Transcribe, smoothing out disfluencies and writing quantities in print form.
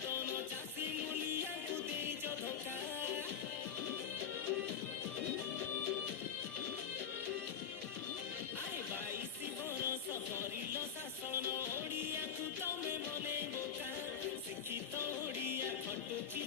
उत्पादन चाषी मूलिया को देज धोखा आए 22 बरस करिल शासन ओडिया को तमे बने बोका शिक्षित ओडिया खटुची